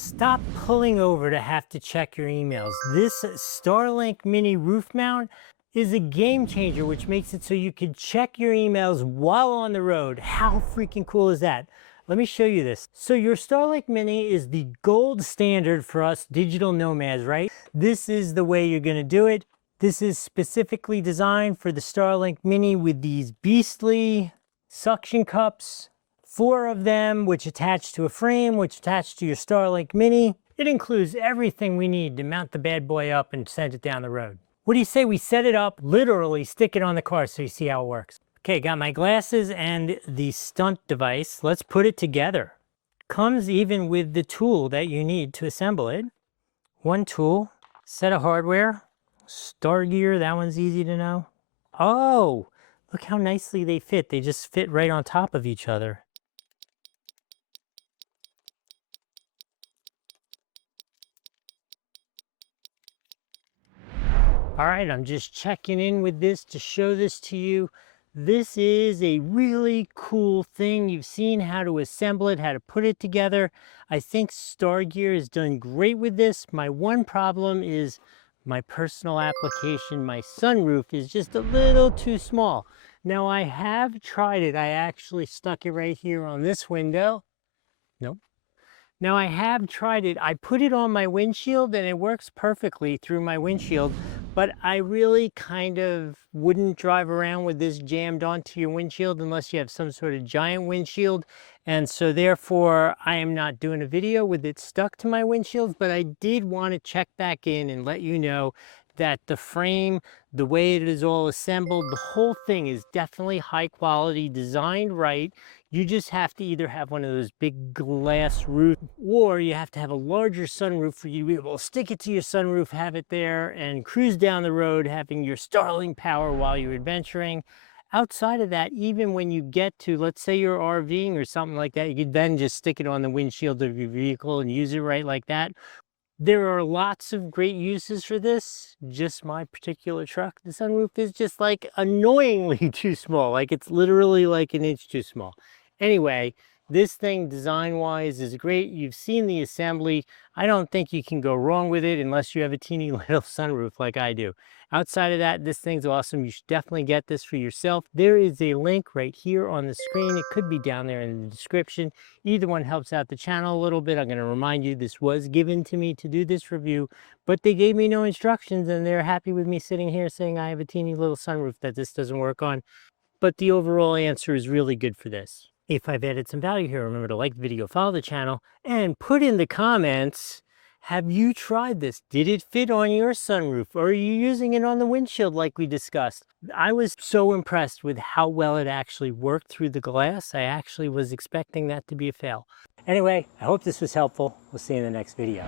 Stop pulling over to have to check your emails. This Starlink Mini roof mount is a game changer, which makes it so you can check your emails while on the road. How freaking cool is that? Let me show you this. So your Starlink Mini is the gold standard for us digital nomads, right? This is the way you're gonna do it. This is specifically designed for the Starlink Mini with these beastly suction cups. 4 of them, which attach to a frame, which attach to your Starlink Mini. It includes everything we need to mount the bad boy up and send it down the road. What do you say we set it up, literally stick it on the car so you see how it works? Okay, got my glasses and the stunt device. Let's put it together. Comes even with the tool that you need to assemble it. One tool, set of hardware, star gear, that one's easy to know. Oh, look how nicely they fit. They just fit right on top of each other. All right, I'm just checking in with this to show this to you. This is a really cool thing. You've seen how to assemble it, how to put it together. I think Stargear has done great with this. My one problem is my personal application. My sunroof is just a little too small. Now I have tried it. I actually stuck it right here on this window. Nope. Now I have tried it. I put it on my windshield and it works perfectly through my windshield, but I really kind of wouldn't drive around with this jammed onto your windshield unless you have some sort of giant windshield. And so therefore I am not doing a video with it stuck to my windshield, but I did want to check back in and let you know that the frame, the way it is all assembled, the whole thing is definitely high quality, designed right. You just have to either have one of those big glass roofs, or you have to have a larger sunroof for you to be able to stick it to your sunroof, have it there, and cruise down the road having your Starlink power while you're adventuring. Outside of that, even when you get to, let's say you're RVing or something like that, you could then just stick it on the windshield of your vehicle and use it right like that. There are lots of great uses for this. Just my particular truck, the sunroof is just like annoyingly too small. Like it's literally like an inch too small. Anyway, this thing design-wise is great. You've seen the assembly. I don't think you can go wrong with it unless you have a teeny little sunroof like I do. Outside of that, this thing's awesome. You should definitely get this for yourself. There is a link right here on the screen. It could be down there in the description. Either one helps out the channel a little bit. I'm going to remind you this was given to me to do this review, but they gave me no instructions and they're happy with me sitting here saying I have a teeny little sunroof that this doesn't work on. But the overall answer is really good for this. If I've added some value here, remember to like the video, follow the channel, and put in the comments, have you tried this? Did it fit on your sunroof? Or are you using it on the windshield like we discussed? I was so impressed with how well it actually worked through the glass. I actually was expecting that to be a fail. Anyway, I hope this was helpful. We'll see you in the next video.